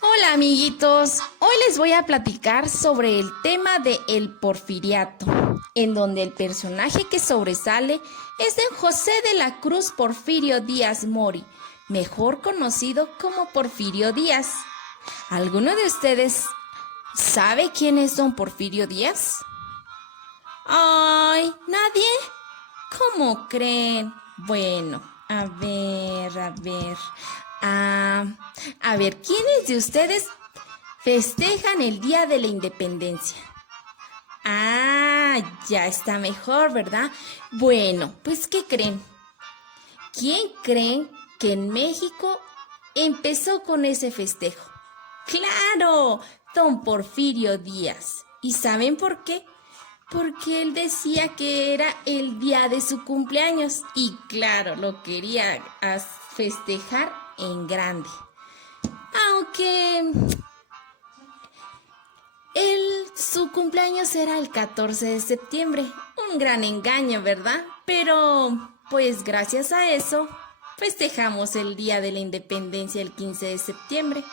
Hola amiguitos, hoy les voy a platicar sobre el tema de el Porfiriato, en donde el personaje que sobresale es de José de la Cruz Porfirio Díaz Mori, mejor conocido como Porfirio Díaz. ¿Alguno de ustedes sabe quién es don Porfirio Díaz? ¡Ay! ¿Nadie? ¿Cómo creen? Bueno, a ver. Ah, a ver, ¿quiénes de ustedes festejan el Día de la Independencia? Ah, ya está mejor, ¿verdad? Bueno, pues ¿qué creen? ¿Quién creen que en México empezó con ese festejo? ¡Claro! Don Porfirio Díaz. ¿Y saben por qué? Porque él decía que era el día de su cumpleaños y claro, lo quería festejar en grande. Aunque su cumpleaños era el 14 de septiembre. Un gran engaño, ¿verdad? Pero, pues gracias a eso, festejamos el Día de la Independencia el 15 de septiembre.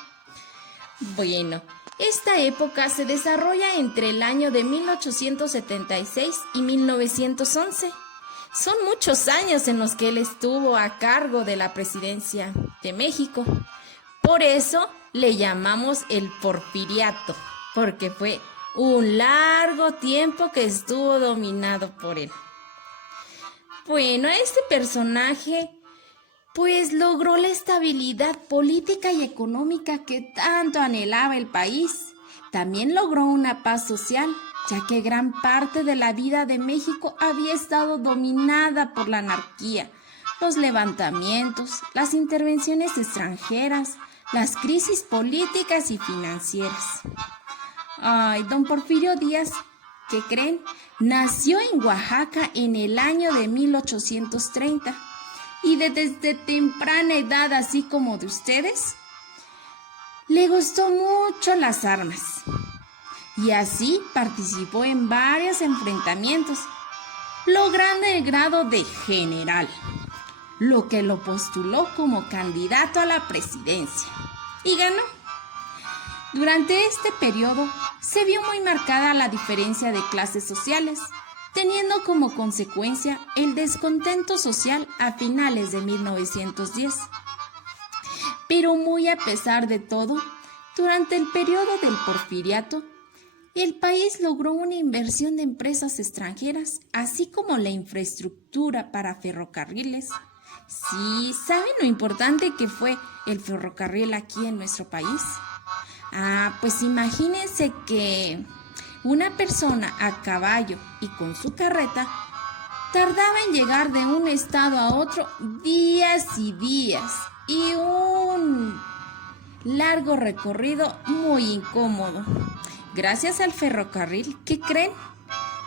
Bueno, esta época se desarrolla entre el año de 1876 y 1911. Son muchos años en los que él estuvo a cargo de la presidencia de México. Por eso le llamamos el Porfiriato, porque fue un largo tiempo que estuvo dominado por él. Bueno, este personaje pues logró la estabilidad política y económica que tanto anhelaba el país. También logró una paz social, ya que gran parte de la vida de México había estado dominada por la anarquía, los levantamientos, las intervenciones extranjeras, las crisis políticas y financieras. Ay, don Porfirio Díaz, ¿qué creen? Nació en Oaxaca en el año de 1830 y desde temprana edad, así como de ustedes, le gustó mucho las armas y así participó en varios enfrentamientos, logrando el grado de general, lo que lo postuló como candidato a la presidencia y ganó. Durante este periodo se vio muy marcada la diferencia de clases sociales, teniendo como consecuencia el descontento social a finales de 1910. Pero muy a pesar de todo, durante el periodo del Porfiriato, el país logró una inversión de empresas extranjeras, así como la infraestructura para ferrocarriles. Sí, ¿saben lo importante que fue el ferrocarril aquí en nuestro país? Pues imagínense que una persona a caballo y con su carreta tardaba en llegar de un estado a otro días y días y un largo recorrido muy incómodo. Gracias al ferrocarril, ¿qué creen?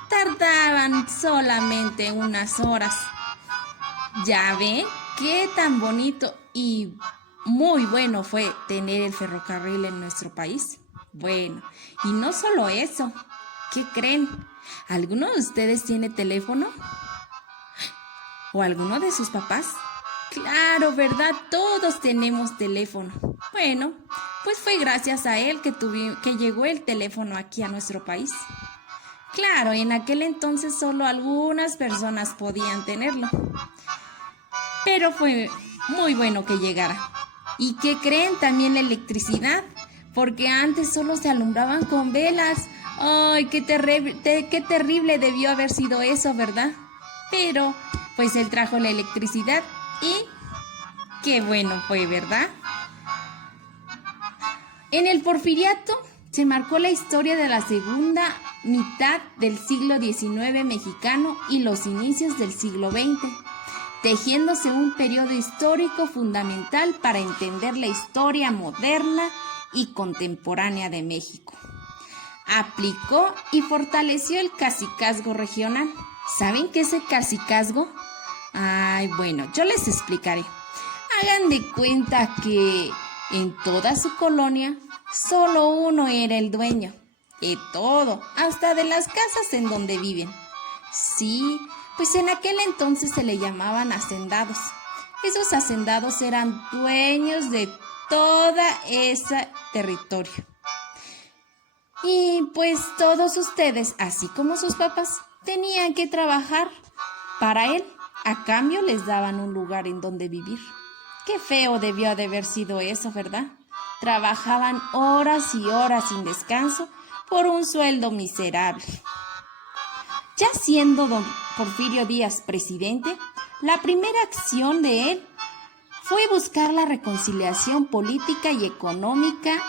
Tardaban solamente unas horas. ¿Ya ven qué tan bonito y muy bueno fue tener el ferrocarril en nuestro país? Bueno, y no solo eso, ¿qué creen? ¿Alguno de ustedes tiene teléfono? ¿O alguno de sus papás? Claro, ¿verdad? Todos tenemos teléfono. Bueno, pues fue gracias a él que llegó el teléfono aquí a nuestro país. Claro, en aquel entonces solo algunas personas podían tenerlo. Pero fue muy bueno que llegara. ¿Y qué creen? También la electricidad, porque antes solo se alumbraban con velas. ¡Ay, qué terrible debió haber sido eso, ¿verdad? Pero, pues él trajo la electricidad y qué bueno fue, ¿verdad? En el Porfiriato se marcó la historia de la segunda mitad del siglo XIX mexicano y los inicios del siglo XX, tejiéndose un periodo histórico fundamental para entender la historia moderna y contemporánea de México. Aplicó y fortaleció el cacicazgo regional. ¿Saben qué es el cacicazgo? Bueno, yo les explicaré. Hagan de cuenta que en toda su colonia solo uno era el dueño de todo, hasta de las casas en donde viven. Sí, pues en aquel entonces se le llamaban hacendados. Esos hacendados eran dueños de toda esa territorio. Y pues todos ustedes, así como sus papás, tenían que trabajar para él. A cambio les daban un lugar en donde vivir. Qué feo debió de haber sido eso, ¿verdad? Trabajaban horas y horas sin descanso por un sueldo miserable. Ya siendo don Porfirio Díaz presidente, la primera acción de él fue buscar la reconciliación política y económica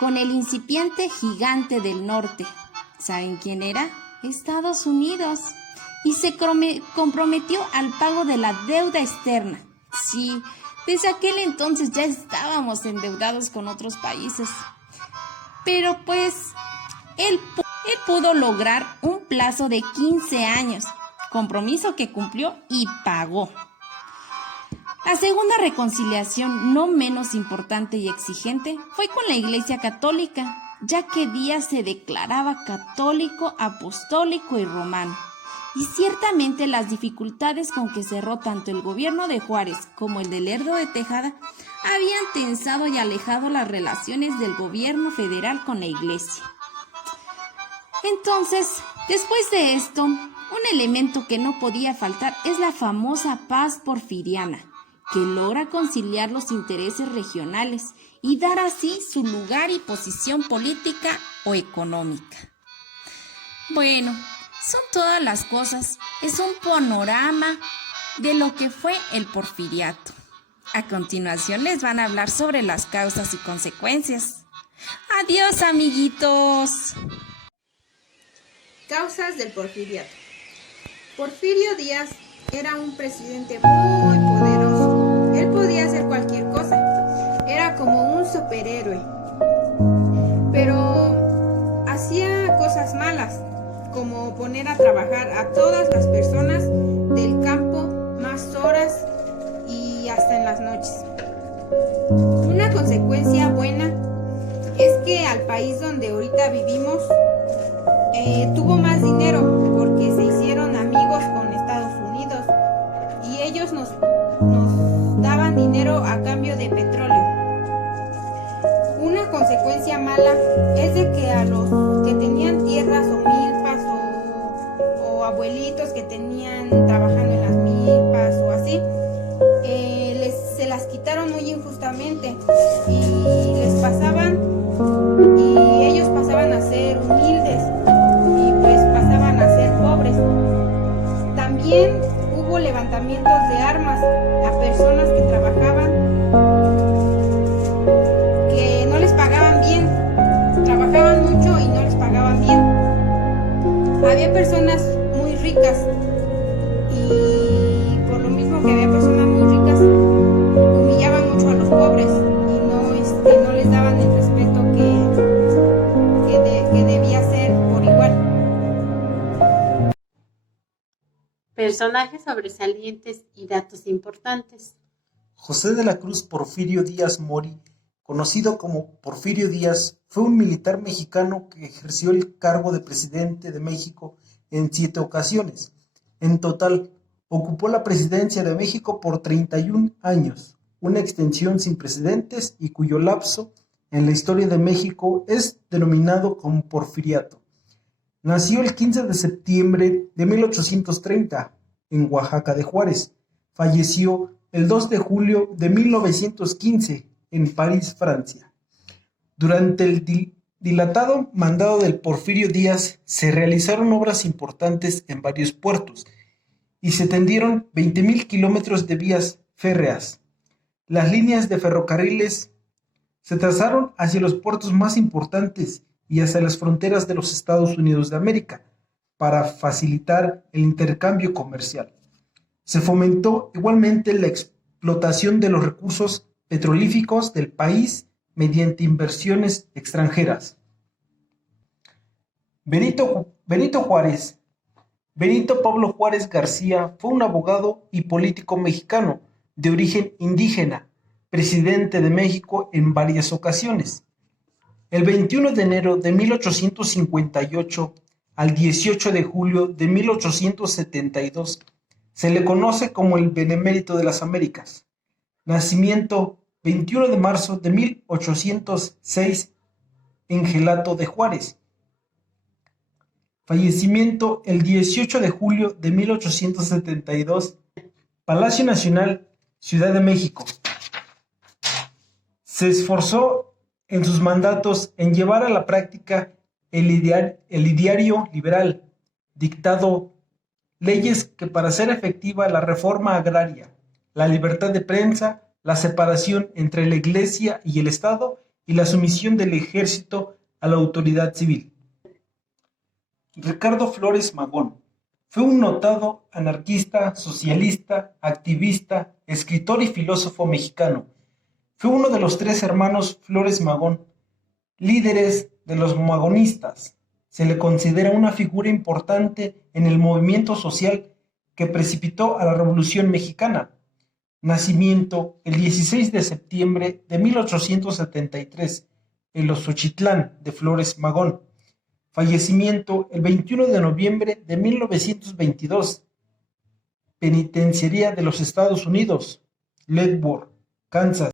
con el incipiente gigante del norte. ¿Saben quién era? Estados Unidos. Y se comprometió al pago de la deuda externa. Sí, desde aquel entonces ya estábamos endeudados con otros países. Pero pues él pudo lograr un plazo de 15 años, compromiso que cumplió y pagó. La segunda reconciliación, no menos importante y exigente, fue con la Iglesia Católica, ya que Díaz se declaraba católico, apostólico y romano. Y ciertamente las dificultades con que cerró tanto el gobierno de Juárez como el de Lerdo de Tejada habían tensado y alejado las relaciones del gobierno federal con la Iglesia. Entonces, después de esto, un elemento que no podía faltar es la famosa paz porfiriana, que logra conciliar los intereses regionales y dar así su lugar y posición política o económica. Bueno, son todas las cosas, es un panorama de lo que fue el porfiriato. A continuación les van a hablar sobre las causas y consecuencias. Adiós, amiguitos. Causas del porfiriato. Porfirio Díaz era un presidente muy poderoso. Él podía hacer cualquier cosa. Era como un superhéroe. Pero hacía cosas malas, como poner a trabajar a todas las personas del campo más horas y hasta en las noches. Una consecuencia buena es que al país donde ahorita vivimos tuvo más dinero porque se hicieron amigos con Estados Unidos y ellos nos daban dinero a cambio de petróleo. Una consecuencia mala es de que a los que tenían tierras o milpas o abuelitos que tenían trabajando en las milpas o así, se las quitaron muy injustamente y ellos pasaban a ser humildes y pues pasaban a ser pobres. También hubo levantamientos de armas a personas que trabajaban, que no les pagaban bien, trabajaban mucho y no les pagaban bien. Había personas muy ricas y por lo mismo que había personas muy ricas, humillaban mucho a los pobres y no les daban el respeto que debía ser por igual. Personajes sobresalientes y datos importantes. José de la Cruz Porfirio Díaz Mori, conocido como Porfirio Díaz, fue un militar mexicano que ejerció el cargo de presidente de México en 7 ocasiones. En total, ocupó la presidencia de México por 31 años, una extensión sin precedentes y cuyo lapso en la historia de México es denominado como porfiriato. Nació el 15 de septiembre de 1830 en Oaxaca de Juárez. Falleció el 2 de julio de 1915 en París, Francia. Durante el dilatado mandado del Porfirio Díaz se realizaron obras importantes en varios puertos y se tendieron 20,000 kilómetros de vías férreas. Las líneas de ferrocarriles se trazaron hacia los puertos más importantes y hacia las fronteras de los Estados Unidos de América para facilitar el intercambio comercial. Se fomentó igualmente la explotación de los recursos petrolíferos del país mediante inversiones extranjeras. Benito Juárez. Benito Pablo Juárez García fue un abogado y político mexicano de origen indígena, presidente de México en varias ocasiones. El 21 de enero de 1858 al 18 de julio de 1872 se le conoce como el Benemérito de las Américas. Nacimiento 21 de marzo de 1806 en Gelato de Juárez. Fallecimiento el 18 de julio de 1872, Palacio Nacional, Ciudad de México. Se esforzó en sus mandatos en llevar a la práctica el ideario liberal, dictado leyes que para hacer efectiva la reforma agraria, la libertad de prensa, la separación entre la Iglesia y el Estado y la sumisión del ejército a la autoridad civil. Ricardo Flores Magón fue un notado anarquista, socialista, activista, escritor y filósofo mexicano. Fue uno de los 3 hermanos Flores Magón, líderes de los magonistas. Se le considera una figura importante en el movimiento social que precipitó a la Revolución Mexicana. Nacimiento el 16 de septiembre de 1873 en Xochitlán de Flores Magón. Fallecimiento el 21 de noviembre de 1922. Penitenciaría de los Estados Unidos, Leavenworth, Kansas.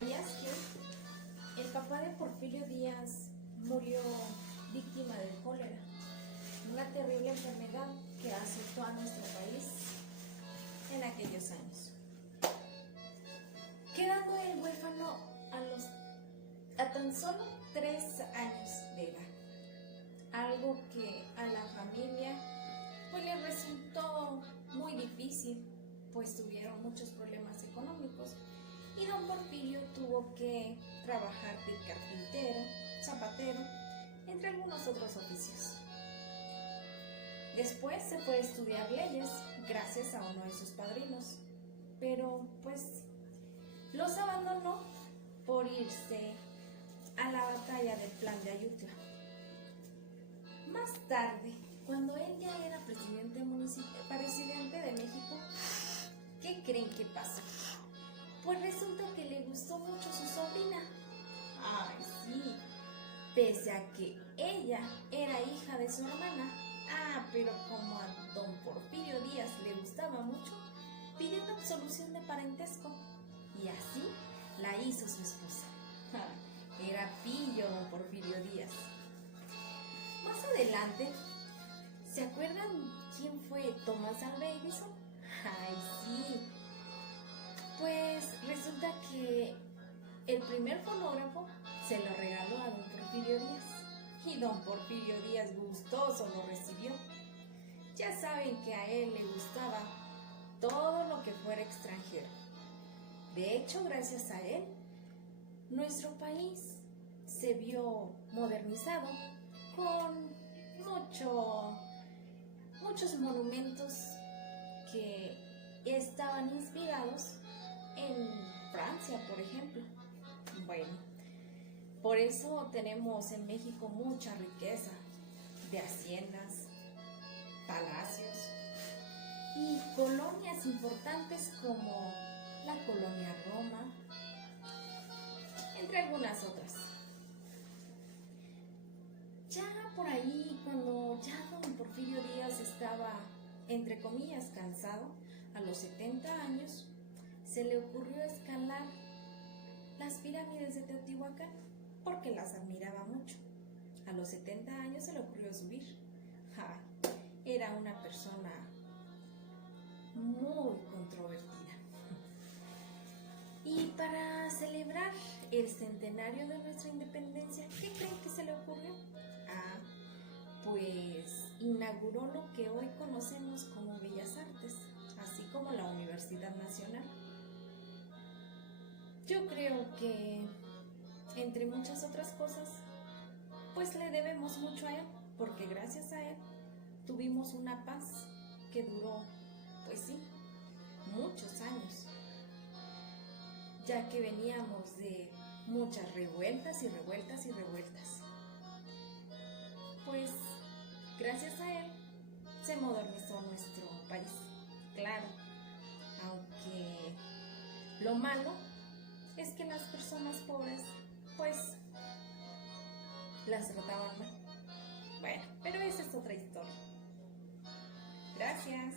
El papá de Porfirio Díaz murió víctima del cólera, una terrible enfermedad que azotó a nuestro país en aquellos años, quedando él huérfano a tan solo 3 años de edad. Algo que a la familia pues le resultó muy difícil, pues tuvieron muchos problemas económicos y don Porfirio tuvo que trabajar de carpintero, zapatero, entre algunos otros oficios. Después se fue a estudiar leyes gracias a uno de sus padrinos, pero pues los abandonó por irse a la batalla del Plan de Ayutla. Más tarde, cuando él ya era presidente de México, ¿qué creen que pasó? Pues resulta que le gustó mucho su sobrina. Ay, sí, pese a que ella era hija de su hermana. Pero como a don Porfirio Díaz le gustaba mucho, pidió una absolución de parentesco y así la hizo su esposa. Era pillo don Porfirio Díaz. Más adelante, ¿se acuerdan quién fue Thomas Alva Edison? Ay, sí. Pues resulta que el primer fonógrafo se lo regaló a don Porfirio Díaz y don Porfirio Díaz gustoso lo recibió. Ya saben que a él le gustaba todo lo que fuera extranjero. De hecho, gracias a él, nuestro país se vio modernizado con muchos monumentos que estaban inspirados en Francia, por ejemplo. Bueno, por eso tenemos en México mucha riqueza de haciendas, palacios y colonias importantes como la colonia Roma, entre algunas otras. Ya por ahí, cuando ya don Porfirio Díaz estaba, entre comillas, cansado, a los 70 años, se le ocurrió escalar las pirámides de Teotihuacán, porque las admiraba mucho. A los 70 años se le ocurrió subir. Era una persona muy controvertida. Y para celebrar el centenario de nuestra independencia, ¿qué creen que se le ocurrió? Pues inauguró lo que hoy conocemos como Bellas Artes, así como la Universidad Nacional. Yo creo que, entre muchas otras cosas, pues le debemos mucho a él, porque gracias a él tuvimos una paz que duró, pues sí, muchos años, ya que veníamos de muchas revueltas y revueltas y revueltas. Pues gracias a él se modernizó nuestro país, claro, aunque lo malo es que las personas pobres pues las trataban mal. Bueno, pero esa es otra historia. Gracias.